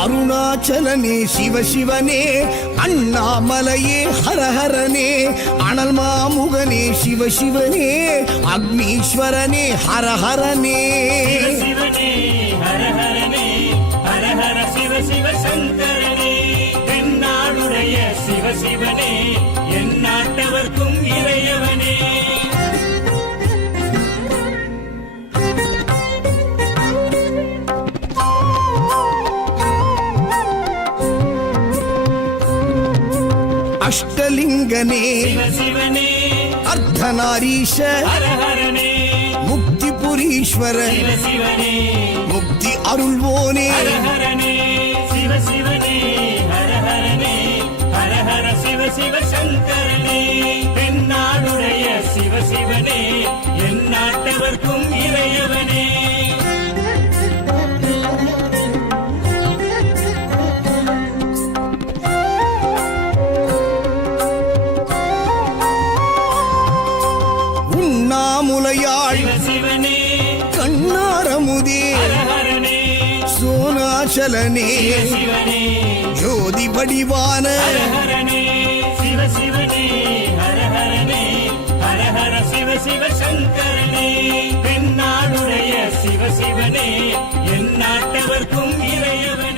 அருணாச்சலனே சிவசிவனே, அண்ணாமலையே ஹரஹரனே, அனல் மாமுகனே சிவசிவனே, அக்னீஸ்வரனே ஹரஹரனே. சிவனே ஹரஹரனே, ஹரஹர சிவ சிவ சங்கரனே, தென்னாடுடைய சிவசிவனே, என் நாட்டவர்க்கும் இறையவனே. அஷ்டலிங்கனே சிவசிவனே, அர்த்தநாரீஷ ஹரஹரனே, முக்திபுரீஸ்வர சிவசிவனே, முக்தி அருள்வோனே. ஹரஹரனே சிவசிவனே, ஹரஹரனே, ஹரஹர சிவ சிவ சங்கரனே, தென்னாடுடைய சிவசிவனே, என் நாட்டவர்க்கும் இறையவனே. உண்ணாமுலையாள் சிவசிவனே, கண்ணாரமுதே ஹரஹரனே, சோனாச்சலனே சிவசிவனே, ஜோதி வடிவான ஹரஹரனே சிவசிவனே, ஹரஹரனே, ஹரஹர சிவ சிவ சங்கரனே, தென்னாடுடைய சிவசிவனே, என் நாட்டவர்க்கும் இறையவனே.